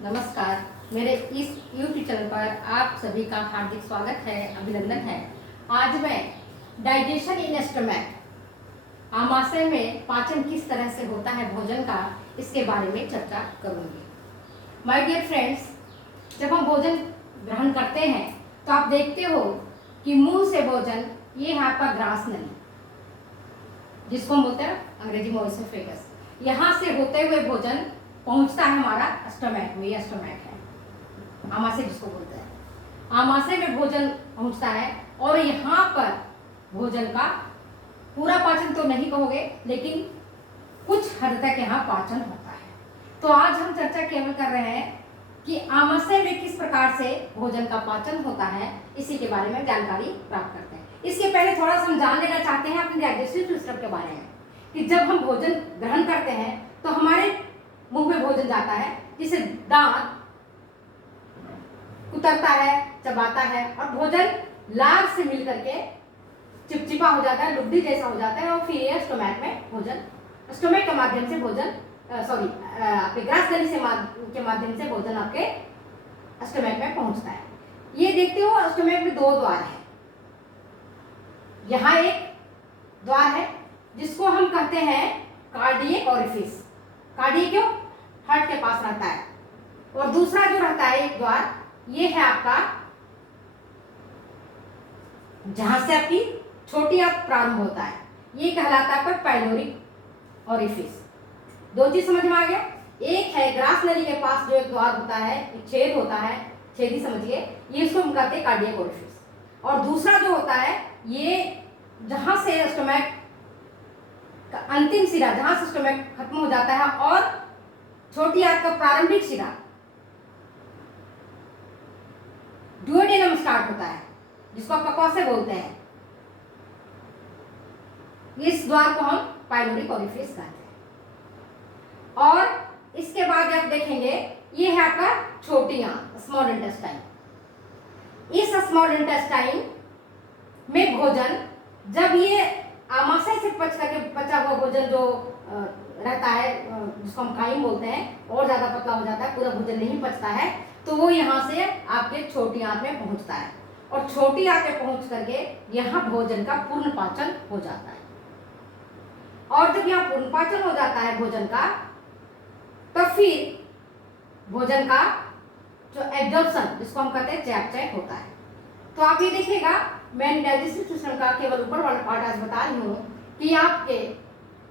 नमस्कार। मेरे इस YouTube चैनल पर आप सभी का हार्दिक स्वागत है, अभिनंदन है। आज मैं डाइजेशन इन स्टमक, आमाशय में पाचन किस तरह से होता है भोजन का, इसके बारे में चर्चा करूंगी। माय डियर फ्रेंड्स, जब हम भोजन ग्रहण करते हैं तो आप देखते हो कि मुंह से भोजन, ये है आपका ग्रास नली, जिसको हम बोलते हैं अंग्रेजी में ओएसोफेगस, यहाँ से होते हुए भोजन पहुंचता है हमारा स्टमक में। यह स्टमक है, आमाशय जिसको बोलते हैं। आमाशय में भोजन पहुंचता है और यहाँ पर भोजन का पूरा पाचन तो नहीं कहोगे, लेकिन कुछ हद तक यहाँ पाचन होता है। तो आज हम चर्चा केवल कर रहे हैं कि आमाशय में किस प्रकार से भोजन का पाचन होता है, इसी के बारे में जानकारी प्राप्त करते हैं। इसके पहले थोड़ा सा हम जान लेना चाहते हैं अपने डाइजेस्टिव सिस्टम के बारे में, कि जब हम भोजन ग्रहण करते हैं तो हमारे मुंह में भोजन जाता है, जिसे दांत उतरता है, चबाता है और भोजन लार से मिलकर के चिपचिपा हो जाता है, लुगदी जैसा हो जाता है और फिर ये स्टोमैक में भोजन, स्टोमैक के माध्यम से भोजन आपके ग्रास नली के माध्यम से भोजन आपके स्टोमैक में पहुंचता है। ये देखते हो स्टोमैक में दो द्वार है। यहाँ एक द्वार है जिसको हम कहते हैं कार्डियक ओरिफिस। कार्डियक क्यों? हार्ट के पास रहता है। और दूसरा जो रहता है एक द्वार, ये है आपका जहां से आपकी छोटी आंत प्रारंभ होता है, ये कहलाता है आपका पाइलोरिक ओरिफिस। दो चीज समझ में आ गया। एक है ग्रास नली के पास जो एक द्वार होता है, एक छेद होता है, छेदी समझिए, ये इसको हम कहते हैं कार्डियक ओरिफिस। और दूसरा जो होता है, ये जहां से स्टोमैक का अंतिम सिरा, जहां से स्टोमैक खत्म हो जाता है और छोटी आंत का प्रारंभिक सिरा डुओडेनम स्टार्ट होता है, जिसको आप कक्वाशय बोलते हैं। इस द्वार को हम पाइलोरिक ओरिफिस कहते हैं। और इसके बाद आप देखेंगे, ये है आपका छोटी आंत, स्मॉल इंटेस्टाइन। इस स्मॉल इंटेस्टाइन में भोजन, जब ये आमाशय से पचा हुआ भोजन जो रहता है, जिसको हम काइम बोलते हैं, और ज्यादा पतला हो जाता है, पूरा भोजन नहीं पचता है, तो वो यहाँ से आपके छोटी आंत में पहुंचता है और छोटी आंत में पहुंच करके यहाँ भोजन का पूर्ण पाचन हो जाता है। और जब यहाँ पूर्ण पाचन हो जाता है भोजन का, तो फिर भोजन का जो एब्जॉर्प्शन, जिसको हम कहते हैं चयापचय होता है। तो आप ये देखिएगा, मैं डाइजेस्टिव सिस्टम का केवल ऊपर वाला पार्ट आज बता रही हूँ कि आपके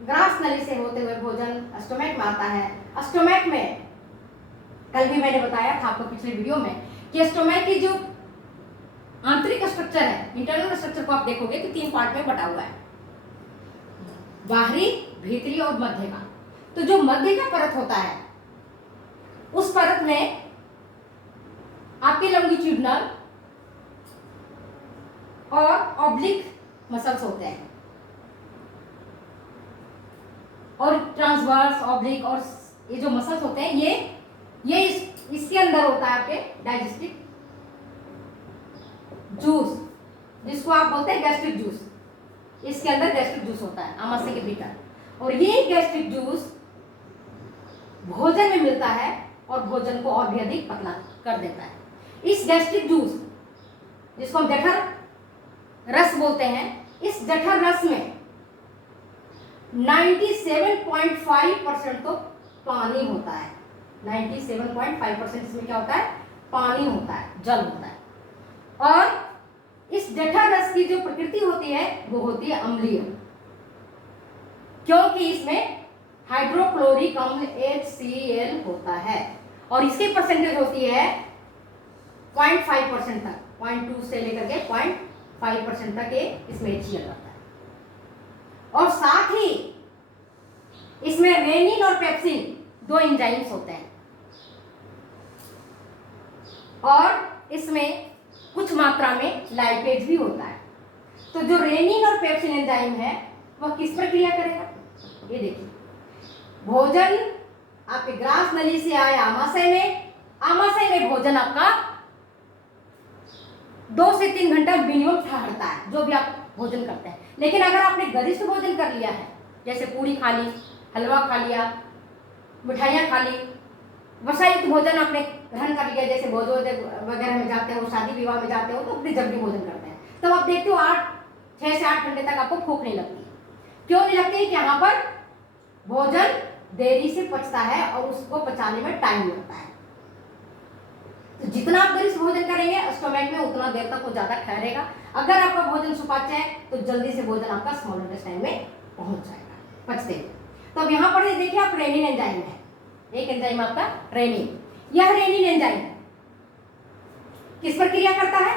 ग्रास नली से होते हुए भोजन स्टोमैक में आता है। स्टोमैक में कल भी मैंने बताया था आपको पिछले वीडियो में कि स्टोमैक की जो आंतरिक स्ट्रक्चर है, इंटरनल स्ट्रक्चर को आप देखोगे तो तीन पार्ट में बटा हुआ है, बाहरी, भीतरी और मध्य का। तो जो मध्य का परत होता है, उस परत में आपके लॉन्गिट्यूडिनल और ऑब्लिक मसल्स होते हैं, और ट्रांसवर्स, ऑब्लिक और ये जो मसल्स होते हैं, ये इसके अंदर होता है आपके डाइजेस्टिव जूस, जिसको आप बोलते हैं गैस्ट्रिक जूस। इसके अंदर गैस्ट्रिक जूस होता है आमाशय के भीतर, और ये गैस्ट्रिक जूस भोजन में मिलता है और भोजन को और भी अधिक पतला कर देता है। इस गैस्ट्रिक जूस, जिसको हम जठर रस बोलते हैं, इस जठर रस में 97.5% तो पानी होता है। 97.5% इसमें क्या होता है? पानी होता है, जल होता है। और इस जठर रस की जो प्रकृति होती है, वो होती है अम्लीय, क्योंकि इसमें हाइड्रोक्लोरिक अम्ल HCl होता है, और इसकी परसेंटेज होती है 0.5% तक, 0.2 से लेकर के 0.5% तक ये इसमें HCl रहता है। और साथ ही इसमें रेनिन और पेप्सिन दो एंजाइम्स होते हैं, और इसमें कुछ मात्रा में लाइपेज भी होता है। तो जो रेनिन और पेप्सिन एंजाइम है, वह किस पर क्रिया करेगा? ये देखिए, भोजन आपके ग्रास नली से आए आमाशय में, आमाशय में भोजन आपका 2 से 3 घंटा मिनिमम ठहरता है, जो भी आप भोजन करते हैं। लेकिन अगर आपने गरिष्ठ भोजन कर लिया है, जैसे पूरी खा ली, हलवा खा लिया, मिठाइयाँ खा ली, वसायुक्त भोजन आपने ग्रहण कर लिया, जैसे भोज वगैरह में जाते हो, शादी विवाह में जाते हो तो अपनी जल्दी भोजन करते हैं, तब आप देखते हो 6 से 8 घंटे तक आपको भूख नहीं लगती। क्यों नहीं लगती? कि यहाँ पर भोजन देरी से पचता है और उसको पचाने में टाइम लगता है। तो जितना आप देरी से भोजन करेंगे स्टोमक में उतना देर तक वो ज्यादा ठहरेगा। अगर आपका भोजन सुपाच्य है तो जल्दी से भोजन आपका स्मॉल इंटेस्टाइन में पहुंच जाएगा पचते हुए। तो अब यहाँ पर देखिए आप रेनिन एंजाइम है, एक एंजाइम आपका रेनिन। यह रेनिन एंजाइम किस पर क्रिया करता है?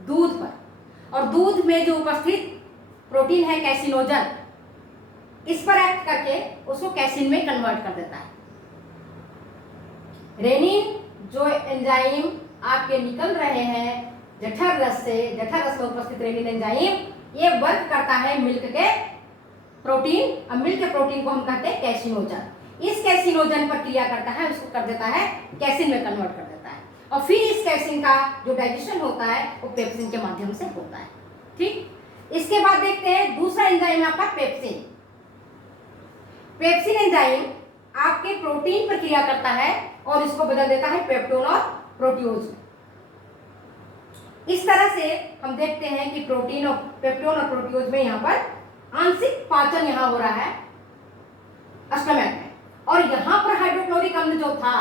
दूध पर। और दूध में जो उपस्थित प्रोटीन है कैसिनोजन, इस पर एक्ट करके उसको कैसिन में कन्वर्ट कर देता है। रेनिन जो एंजाइम आपके निकल रहे हैं जठर रस से, जठर रस में उपस्थित रेनिन एंजाइम ये वर्क करता है मिल्क के प्रोटीन, और मिल्क के प्रोटीन को हम कहते हैं कैसिनोजन। इस कैसिनोजन पर क्रिया करता है, उसको कर देता है कैसिन में कन्वर्ट कर देता है, और फिर इस कैसिन का जो डाइजेशन होता है वो पेप्सिन के माध्यम से होता है। ठीक, इसके बाद देखते हैं दूसरा एंजाइम आपका पेप्सिन। पेप्सिन एंजाइम आपके प्रोटीन पर क्रिया करता है और इसको बदल देता है पेप्टोन और प्रोटियोज। इस तरह से हम देखते हैं कि प्रोटीन और पेप्टोन और प्रोटियोज में यहाँ पर आंशिक पाचन यहाँ हो रहा है स्टमक में, और यहाँ पर हाइड्रोक्लोरिक अम्ल जो था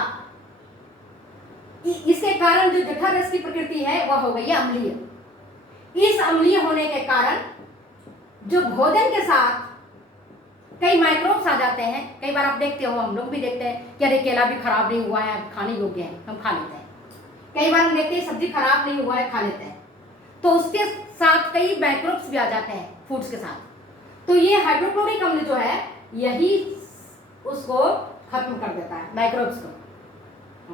इसके कारण जो जठर रस की प्रकृति है वह हो गई है अम्लीय। इस अम्लीय होने के कारण जो भोजन के साथ कई माइक्रोब्स आ जाते हैं। कई बार आप देखते हो, हम लोग भी देखते हैं कि अरे केला भी खराब नहीं हुआ है, खाने योग्य है, हम खा लेते हैं। कई बार हम देखते हैं सब्जी खराब नहीं हुआ है, खा लेते हैं, तो उसके साथ कई माइक्रोब्स भी आ जाते हैं फूड्स के साथ। तो ये हाइड्रोक्लोरिक अम्ल जो है यही उसको खत्म कर देता है, माइक्रोब्स को,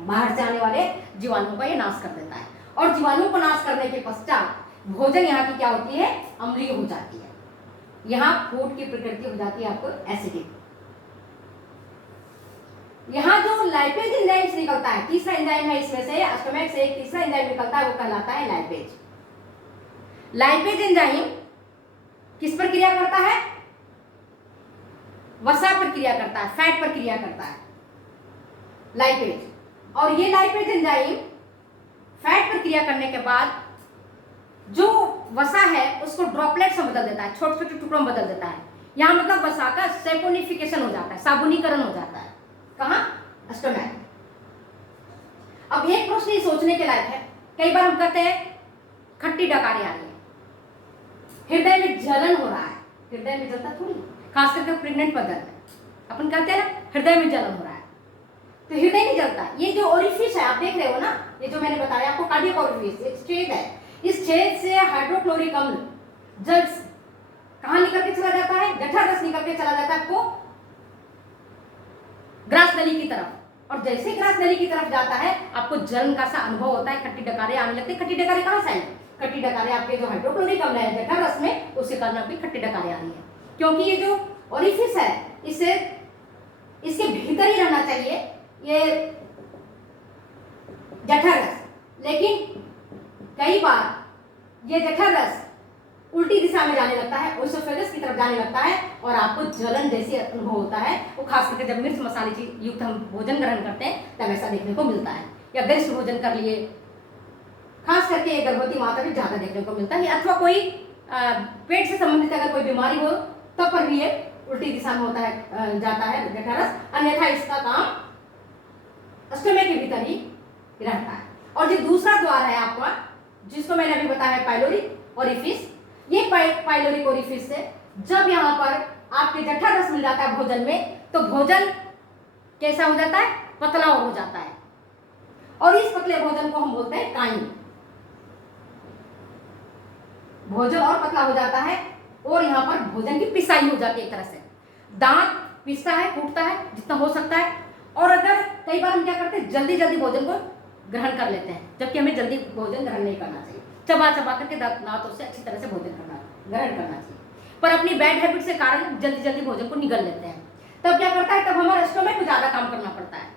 बाहर से आने वाले जीवाणुओं का ये नाश कर देता है। और जीवाणुओं को नाश करने के पश्चात भोजन यहाँ की क्या होती है? अम्लीय हो जाती है। यहाँ फूड की प्रकृति हो जाती है आपको एसिडिक। यहाँ जो लाइपेज एंजाइम निकलता है, तीसरा एंजाइम है इसमें से, स्टमक से एक तीसरा एंजाइम निकलता है, वो कहलाता है लाइपेज। लाइपेज एंजाइम किस पर क्रिया करता है? वसा पर क्रिया करता है, फैट पर क्रिया करता है लाइपेज। और ये लाइपेज एंजाइम फैट पर क्रिया करने के बाद जो वसा है उसको ड्रॉपलेट्स में बदल देता है, छोटे छोटे टुकड़ों में बदल देता है। यहाँ मतलब वसा का सैपोनिफिकेशन हो जाता है, साबुनीकरण हो जाता है। कहाँ? स्टमक। अब एक प्रश्न ये सोचने के लायक है, कई बार हम कहते हैं खट्टी डकारी आ रही है, हृदय में जलन हो रहा है। हृदय में जलता थोड़ी, खास करके प्रेग्नेंट मदर में अपन कहते हैं ना हृदय में जलन हो रहा है, तो हृदय नहीं जलता। ये जो ओरिफिस है आप देख रहे हो ना, ये जो मैंने बताया आपको कार्डियक ओरिफिस, एक छेद है, इस छेद से हाइड्रोक्लोरिक अम्ल जल कहां निकल के चला जाता है? जठर रस निकल के चला जाता है आपको ग्रास नली की तरफ, और जैसे ग्रास नली की तरफ जाता है आपको जलन का सा अनुभव होता है, खट्टी डकारे आने लगते हैं। खट्टी डकारे कहां से आई? खट्टी डकारे आपके जो हाइड्रोक्लोरिक अम्ल है जठर रस में, उसके कारण आपकी खट्टी डकारे आ रही है। क्योंकि ये जो ओरिफिस है इसे इसके भीतर ही रहना चाहिए ये जठर रस, लेकिन कई बार ये जठर रस उल्टी दिशा में जाने लगता है, ओएसोफेगस की तरफ जाने लगता है, और आपको जलन जैसी अनुभव होता है। वो खास करके जब मिर्च मसाले युक्त हम भोजन ग्रहण करते हैं तब ऐसा देखने को मिलता है, या गरिष्ठ भोजन कर लिए, खास करके गर्भवती माता भी ज्यादा देखने को मिलता है, अथवा कोई पेट से संबंधित अगर कोई बीमारी हो तब पर भी ये उल्टी दिशा में होता है जाता है जठर रस, अन्यथा इसका काम स्टमक के भीतर ही रहता है। और जो दूसरा द्वार है आपका, जिसको मैंने अभी बताया पाइलोरिक ओरिफिस, ये पाइलोरिक ओरिफिस से जब यहाँ पर आपके जठर रस मिल जाता है भोजन में, तो भोजन कैसा हो जाता है? पतला हो जाता है, और इस पतले भोजन को हम बोलते हैं काइन। भोजन और पतला हो जाता है, और यहाँ पर भोजन की पिसाई हो जाती है। एक तरह से दांत पिसता है, कूटता है जितना हो सकता है। और अगर कई बार हम क्या करते हैं, जल्दी जल्दी भोजन को ग्रहण कर लेते हैं, जबकि हमें जल्दी भोजन ग्रहण नहीं करना चाहिए। चबा चबा करके दांतों से अच्छी तरह से भोजन ग्रहण करना चाहिए, पर अपनी बैड हैबिट से कारण जल्दी जल्दी भोजन को निगल लेते हैं। तब क्या करता है? तब हमारे स्टोमक को ज्यादा काम करना पड़ता है,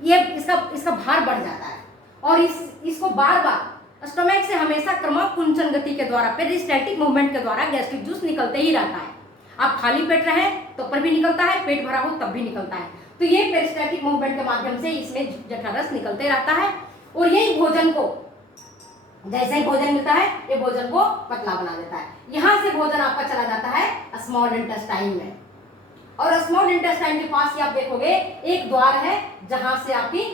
ये इसका भार बढ़ जाता है, और इसको बार बार स्टोमक से हमेशा क्रमकुंचन गति के द्वारा, पेरिस्टैल्टिक मूवमेंट के द्वारा गैस्ट्रिक जूस निकलते ही रहता है। आप खाली पेट रहें तो पर भी निकलता है, पेट भरा हो तब भी निकलता है। तो ये पेरिस्टाल्टिक मूवमेंट के माध्यम से इसमें जठरस निकलते रहता है और यही भोजन को, जैसे ही भोजन मिलता है ये भोजन को पतला बना देता है। यहाँ से भोजन आपका चला जाता है स्मॉल इंटेस्टाइन में, और स्मॉल इंटेस्टाइन के पास ही आप देखोगे एक द्वार है जहां से आपकी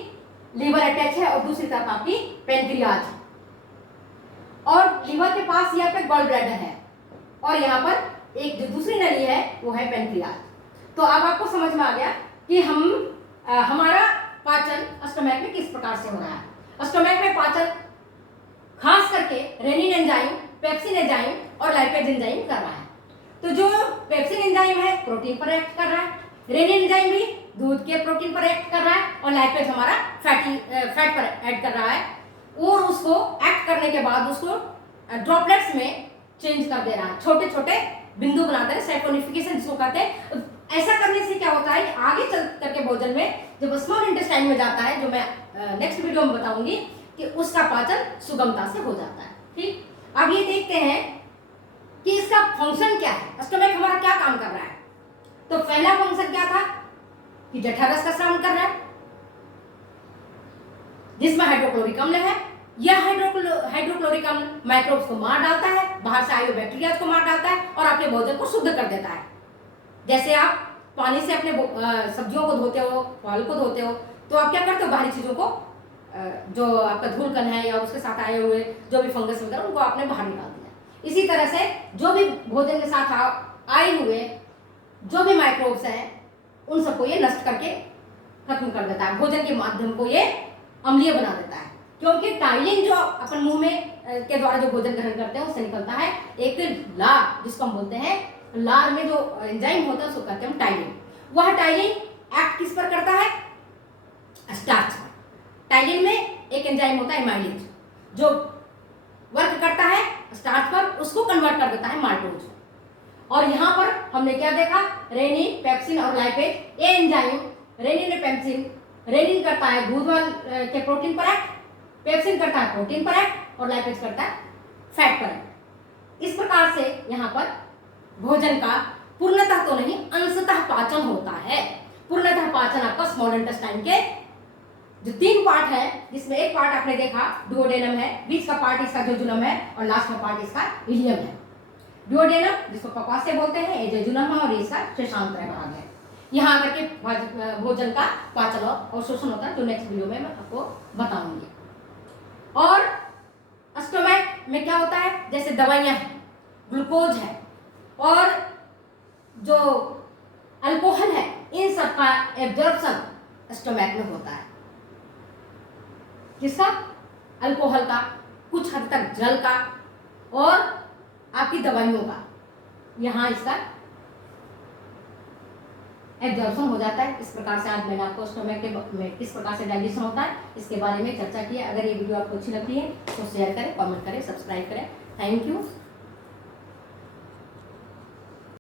लीवर अटैच है और दूसरी तरफ आपकी पेनक्रियाज है, और लीवर के पास ही आपका गॉल ब्लैडर है, और यहाँ पर एक जो दूसरी नली है वो है पेनक्रियाज। तो अब आपको समझ में आ गया कि हमारा पाचन स्टमक में किस प्रकार से हो रहा है। स्टमक में पाचन खास करके रेनिन एंजाइम, पेप्सिन एंजाइम और लाइपेज एंजाइम कर रहा है। तो जो पेप्सिन एंजाइम है प्रोटीन पर एक्ट कर रहा है, रेनिन एंजाइम भी दूध के प्रोटीन पर एक्ट कर रहा है, और लाइपेज हमारा फैट पर एक्ट कर रहा है, और उसको एक्ट करने के बाद उसको ड्रॉपलेट्स में चेंज कर दे रहा है, छोटे छोटे बिंदु बना दे रहे, सैपोनिफिकेशन जिसको कहते हैं। ऐसा करने से क्या होता है कि आगे चल करके भोजन में जब स्मॉल इंटेस्टाइन में जाता है, जो मैं नेक्स्ट वीडियो में बताऊंगी, कि उसका पाचन सुगमता से हो जाता है। ठीक, अब ये देखते हैं कि इसका फंक्शन क्या है, स्टमक हमारा क्या काम कर रहा है। तो पहला फंक्शन क्या था कि जठरस का स्रावन कर रहा है, जिसमें हाइड्रोक्लोरिक अम्ल है। यह हाइड्रोक्लोरिक अम्ल माइक्रोब्स को मार डालता है, बाहर से आए हुए बैक्टीरिया को मार डालता है और आपके भोजन को शुद्ध कर देता है। जैसे आप पानी से अपने सब्जियों को धोते हो, फल को धोते हो, तो आप क्या करते हो, बाहरी चीजों को, जो आपका धूलकण है या उसके साथ आए हुए जो भी फंगस वगैरह, उनको आपने बाहर निकाल दिया। इसी तरह से जो भी भोजन के साथ आए हुए जो भी माइक्रोब्स हैं, उन सबको ये नष्ट करके खत्म कर देता है, भोजन के माध्यम को ये अम्लीय बना देता है। क्योंकि टाइलिन जो अपन मुंह में के द्वारा जो भोजन ग्रहण करते हैं उससे निकलता है एक लार, जिसको हम बोलते हैं, लार में जो एंजाइम होता है उसको कहते हैं टाइलिन। वह टाइलिन एक्ट किस पर करता है, स्टार्च पर। टाइलिन में एक एंजाइम होता है एमाइलेज, जो वर्क करता है स्टार्च पर, उसको कन्वर्ट कर देता है माल्टोज। और यहाँ पर हमने क्या देखा, रेनिन, पेप्सिन और लाइपेज, ये एंजाइम रेनिन और पेप्सिन, रेनिन करता है दूध के प्रोटीन पर एक्ट, पेप्सिन करता है प्रोटीन पर एक्ट, और लाइपेज करता है फैट पर एक्ट। इस प्रकार से यहाँ पर भोजन का पूर्णतः तो नहीं, अंशतः पाचन होता है। पूर्णतः पाचन आपका स्मॉल इंटेस्टाइन के जो 3 पार्ट है, जिसमें एक पार्ट आपने देखा डुओडेनम है, बीच का पार्ट इसका जेजुनम है, और लास्ट का पार्ट इसका इलियम है। डुओडेनम जिसको कपास्य बोलते हैं, ये जेजुनम है, और इसका शेषांतर भाग है। यहाँ आकर के भोजन का पाचन और शोषण होता है, जो नेक्स्ट वीडियो में मैं आपको बताऊंगी। और स्टोमक में क्या होता है, जैसे दवाइयाँ हैं, ग्लूकोज है, और जो अल्कोहल है, इन सब का एब्जॉर्प्शन स्टोमक में होता है। किसका, अल्कोहल का, कुछ हद तक जल का, और आपकी दवाइयों का, यहाँ इसका एब्जॉर्प्शन हो जाता है। इस प्रकार से आज मैंने आपको स्टोमक में किस प्रकार से डाइजेशन होता है इसके बारे में चर्चा की है। अगर ये वीडियो आपको अच्छी लगती है तो शेयर करें, कमेंट करें, सब्सक्राइब करें। Thank you.